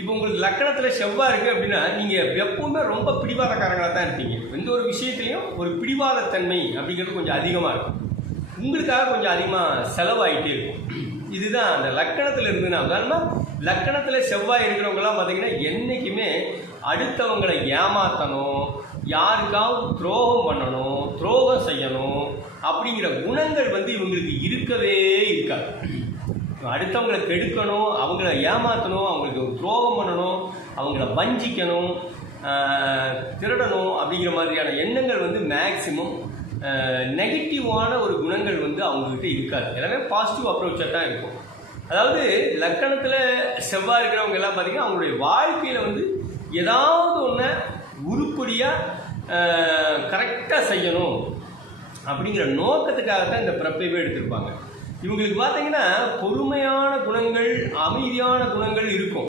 இப்போ உங்களுக்கு லக்கணத்தில் செவ்வாய் இருக்குது அப்படின்னா நீங்கள் எப்பவுமே ரொம்ப பிடிவாதக்காரங்களாக தான் இருப்பீங்க. எந்த ஒரு விஷயத்துலையும் ஒரு பிடிவாதத்தன்மை அப்படிங்கிறது கொஞ்சம் அதிகமாக இருக்கும். உங்களுக்காக கொஞ்சம் அதிகமாக செலவாகிட்டே இருக்கும். இதுதான் அந்த லக்கணத்தில் இருந்துன்னா, உதாரணமாக லக்கணத்தில் செவ்வாய் இருக்கிறவங்கலாம் பார்த்தீங்கன்னா என்றைக்குமே அடுத்தவங்களை ஏமாற்றணும், யாருக்காவது துரோகம் பண்ணணும், துரோகம் செய்யணும் அப்படிங்கிற குணங்கள் வந்து இவங்களுக்கு இருக்கவே இருக்காது. அடுத்தவங்களை கெடுக்கணும், அவங்கள ஏமாற்றணும், அவங்களுக்கு ஒரு துரோகம் பண்ணணும், அவங்கள வஞ்சிக்கணும், திருடணும் அப்படிங்கிற மாதிரியான எண்ணங்கள் வந்து மேக்சிமம் நெகட்டிவான ஒரு குணங்கள் வந்து அவங்கக்கிட்ட இருக்காது. எல்லாமே பாசிட்டிவ் அப்ரோச்சாக தான் இருக்கும். அதாவது லக்கணத்தில் செவ்வாய் இருக்கிறவங்க எல்லாம் பார்த்திங்கன்னா அவங்களுடைய வாழ்க்கையில் வந்து ஏதாவது ஒன்று உருப்படியாக கரெக்டாக செய்யணும் அப்படிங்கிற நோக்கத்துக்காகத்தான் இந்த பிறப்பையே எடுத்திருப்பாங்க. இவங்களுக்கு பார்த்தீங்கன்னா பொறுமையான குணங்கள், அமைதியான குணங்கள் இருக்கும்.